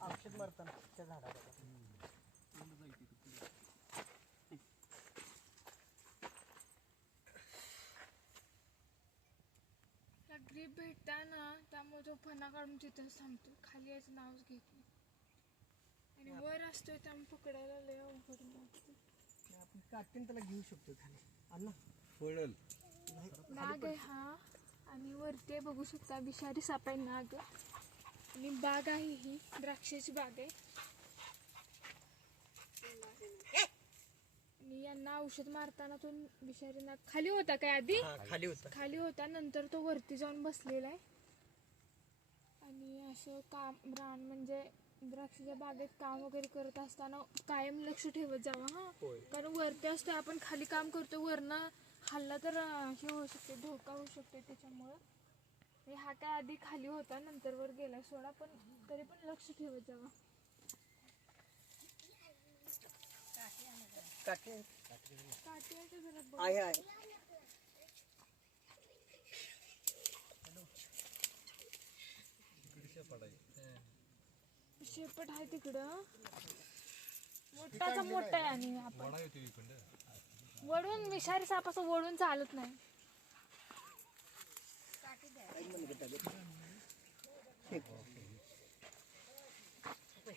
औषध मारताना त्या झाडाला. ग्रीप भेटता ना त्यामुळे तो फणा काढून तिथंच थांबतो. खाली यायचं नावच घेत नाही. आणि वर असतोय त्यामुळे पकडायला लय अवघड लागतं. आपण काटून त्याला घेऊ शकतो खाली. अण्णा पळल. नाग आहे हा. आणि वरती बघू शकता विषारी साप आहे नाग. आणि बाग आहे ही द्राक्षाची बाग आहे. आणि यांना औषध मारताना तो नाग खाली होता काय आधी? खाली होता. खाली होता नंतर तो वरती जाऊन बसलेला आहे. आणि असं काम रान म्हणजे द्राक्षाच्या बागेत काम वगैरे करत असताना कायम लक्ष ठेवत जावं हा. कारण वरती असते आपण खाली काम करतो वरनं हल्ला तर हे होऊ शकते धोका होऊ शकते त्याच्यामुळं. हे हा काय आधी खाली होता नंतर वर गेला. सोडा पण तरी पण लक्ष ठेवत जावा काटे काठी आहे का जरा बघ. आहे आहे. शेपट आहे तिकडं. मोठाचा मोठा आहे आणि आपण वडून विषारी साप असं वडून चालत नाही.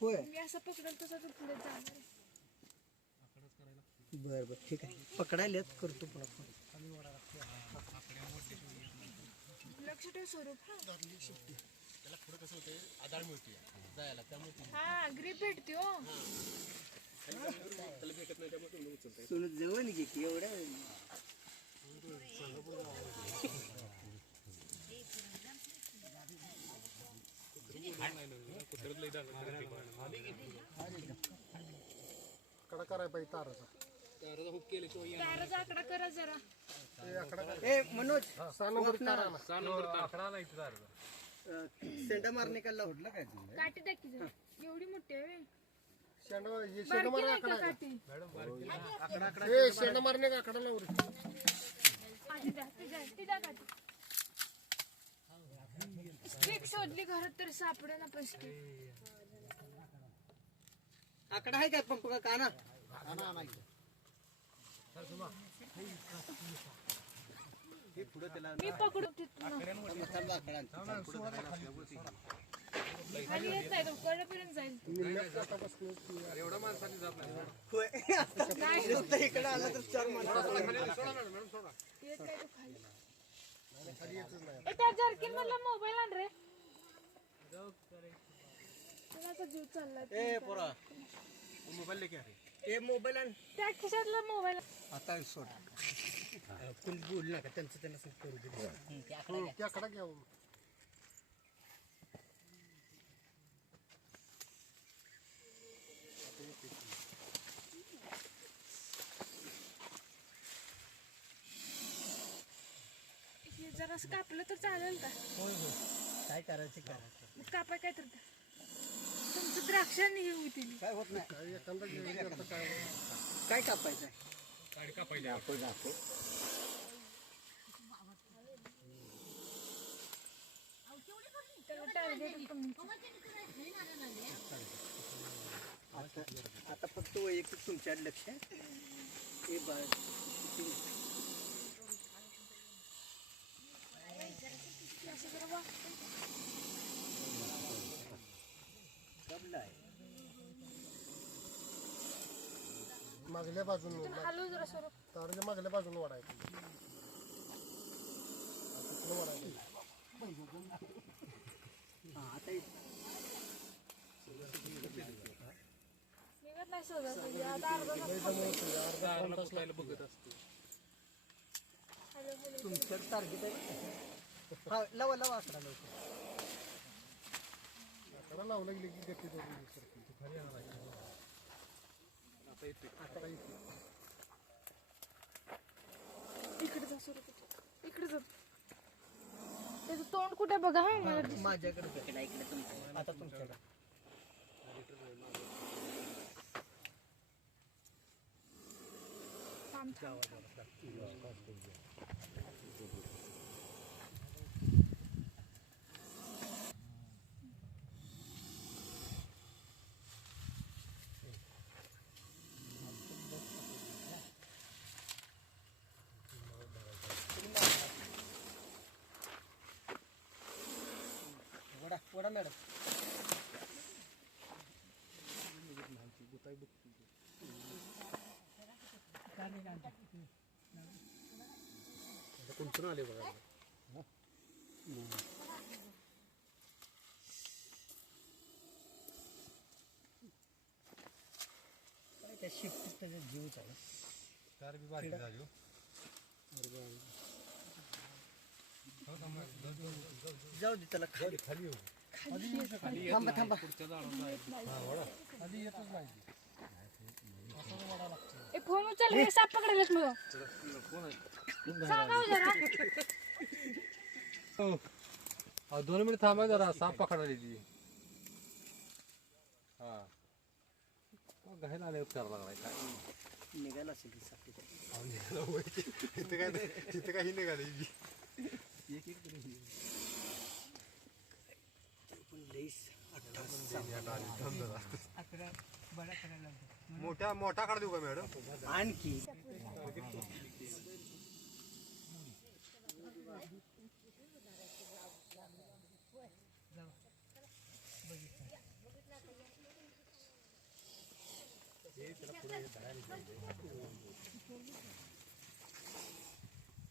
होय. मी असं पकडल तसं पुढे जाणार. बर बर ठीक आहे. पकडायलाच करतो पुन्हा फोन. लक्ष ठेव स्वरूप हा. हा ग्रीप भेटते हो. सोनं जवळ घे की एवढ्या कडा करायला पाहिजे ताराचा आकडा करा जरा ते आकडा ए मनोज सहा नंबर तारा ना अं, मारणे का काय तुम्ही काठी द्या जरा एवढी मोठी आहे व्हय. शेंड हे बारकी मारणे नाही का आकडा काठी हे मारणे का आकडा लावू रे द्या ती द्या ती द्या काठी स्टिक शोधली घरात तर सापडे ना स्टिक आकडा आहे काय पंप का काना मी पकडू तिथून. खाली येत नाही तो कडेपर्यंत जाईल. होय. नुसतं इकडं आलं तर चार माणसं येत नाही तो खाली. ए, त्या जर्किन मधला मोबाईल आण रे. आता जीव ए पोरा. मोबाईल लेके ए मोबाईल आण. त्या खिशातला मोबाईल आता सोड. कोण बोल नका. त्यांचं त्यांना करू दे. घ्या. हे जरा असं कापलं तर चालेल का? होय होय. काय करायचं करा मग कापाय काय तर. तुमचं द्राक्षाने हे होतील काय होत नाही. एखादा काय कापायचं कमी आता आता फक्त वैयक्तिक तुमच्यात लक्ष आहे. हे बा किती- असं जरा वाग. दबलं आहे मागल्या बाजून हलव जरा स्वरूप. ताराच्या मागल्या बाजून वाढायचं. तिकडं निघत नाही सहजा सहजी. आता अर्धा तास थांबलोय. हॅलो हॅलो तुमचं टार्गेट आहे. हा लावा लावा आकडा लवकर. लावला गेली की गती दोघी करते. आता इथे. इकडे जा स्वरूप इकडे जा. त्याचं तोंड कुठे बघा हा मला दिसत माझ्याकडे आता तुमच्याकडे थांब थांब. वडा मॅडम. कुंचून आले बघा? त्या त्याचा जीवच आहे. चार बी झाली जाऊ दे त्याला खाली. खाली येऊ. थांबा थांबा. खाली येतच नाही ए फोन उचल रे साप मग. सांगा हो जरा. अहो, दोन मिनिट थांबा जरा साप पकडायला ती हा. घायला आले करायला लागलाय. काय? निघायला असेल काय तिथे काही निघाले. मोठ्या मोठा काढ देऊ का मॅडम? आणखी.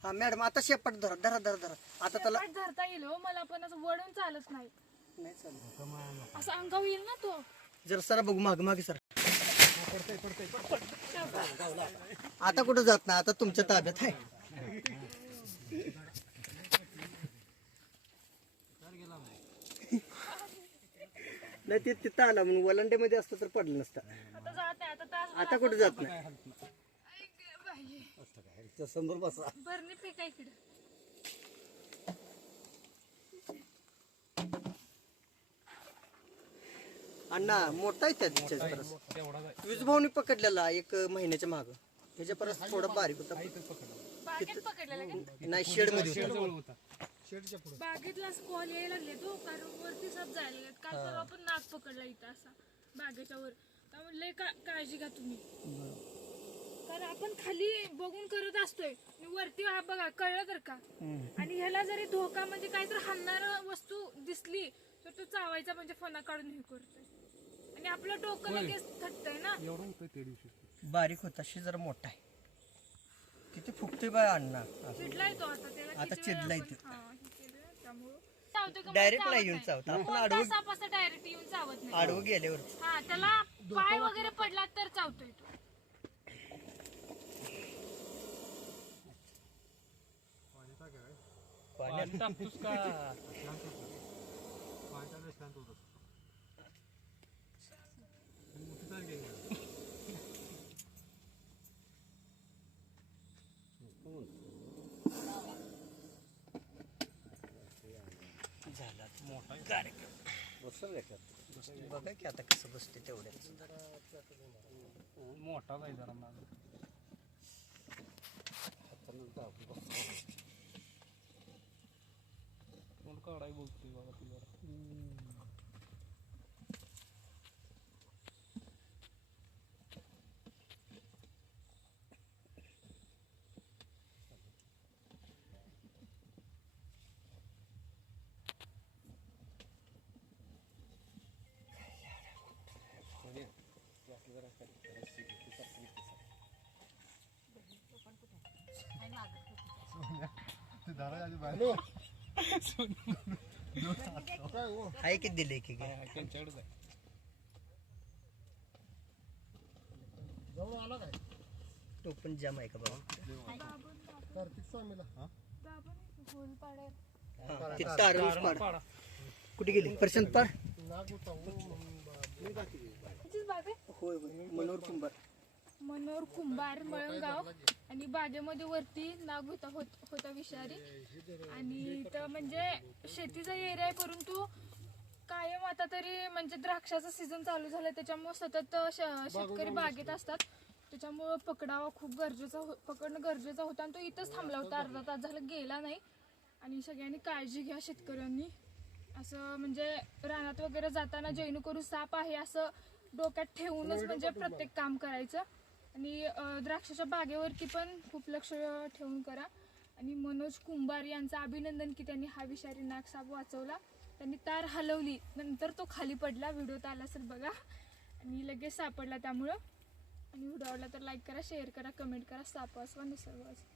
हा मॅडम आता शेपट धरा धरा धरा धरा. आता त्याला धरता येईल हो. मला पण असं वळून चालत नाही. असं अंगावर येईल ना तो. जर सर बघू माग मागे सर. आता कुठं जात ना आता तुमच्या ताब्यात आहे. नाही ते तिथं आला म्हणून वलंडेमध्ये असतं तर पडलं नसतं. आता जात नाही आता तास आता कुठं जात नाही. समोर बसा. इकडे. अण्णा मोठा आहे त्याच्या परत विजभाऊनी पकडलेला एक महिन्याच्या माग. ह्याच्या परत थोडा बारीक होता. बागेत पकडलेला का? नाही शेडमध्ये होता. शेडच्या पुढे. बागेतला कॉल यायला लागले तो कारण वरती सब जायला लागलेत काल परवा पण नाग पकडला इथं असा बागेच्या वर. त्यामुळे लय का काळजी घ्या तुम्ही. कारण आपण खाली बघून करत असतोय. आणि वरती हा बघा कळलं तर का? आणि ह्याला जरी धोका म्हणजे काहीतरी हाणणार वस्तू दिसली तर तो चावायचा म्हणजे फणा काढून हे करतोय. आणि आपलं डोकं लगेच थटतंय ना. एवढं होतं त्या दिवशी. बारीक होता शे जरा मोठा आहे. किती फुगतोय बाय अण्णा. चिडलाय तो आता त्याला आता किती वेळा चिडलाय आपण- तो. हा, हे केलं, त्यामुळं चावतोय का मला डायरेक्ट चावत नाही? येऊन. चावता. आपण कोणता आडवं साप असं डायरेक्ट येऊन चावत नाही. आडवं गेल्यावर. हा त्याला पाय वगैरे पडला तर चावतोय तो. पाण्यात टाकतोस का? झाला मोठा कार्यक्रम बघा की आता कसं बसते तेवढ्याच मोठा नाही जरा माझा कोण काढाय बोलतोय बाबा ती आहे. की दिले की तो पण जाम आहे का बाबा? कार्तिक स्वामीला. हा, पाड. कुठे गेली? प्रशांत पाड. होय होय. मनोहर कुंभार. मनोहर कुंभार मळंगाव आणि बागेमध्ये वरती नाग होता होत- होता विषारी. आणि इथं म्हणजे शेतीचा एरिया आहे परंतु कायम आता तरी म्हणजे द्राक्षाचा सीझन चालू झाला त्याच्यामुळे सतत श- शेतकरी बागेत असतात. त्याच्यामुळं पकडावा खूप गरजेचा हो- पकडणं गरजेचं होतं. आणि तो इथंच थांबला होता. अर्धा तास झाला गेला नाही. आणि सगळ्यांनी काळजी घ्या शेतकऱ्यांनी. असं म्हणजे रानात वगैरे जाताना जेणेकरून साप आहे असं डोक्यात ठेवूनच म्हणजे प्रत्येक काम करायचं. आणि द्राक्षाच्या बागेवरती पण खूप लक्ष ठेवून करा. आणि मनोज कुंभार यांचं अभिनंदन की त्यांनी हा विषारी नागसाप वाचवला. त्यांनी तार हलवली नंतर तो खाली पडला. व्हिडिओत आला असेल बघा. आणि लगेच सापडला त्यामुळं. आणि व्हिडिओ आवडला तर लाईक करा शेअर करा कमेंट करा. साप वाचवा निसर्ग वाचवा.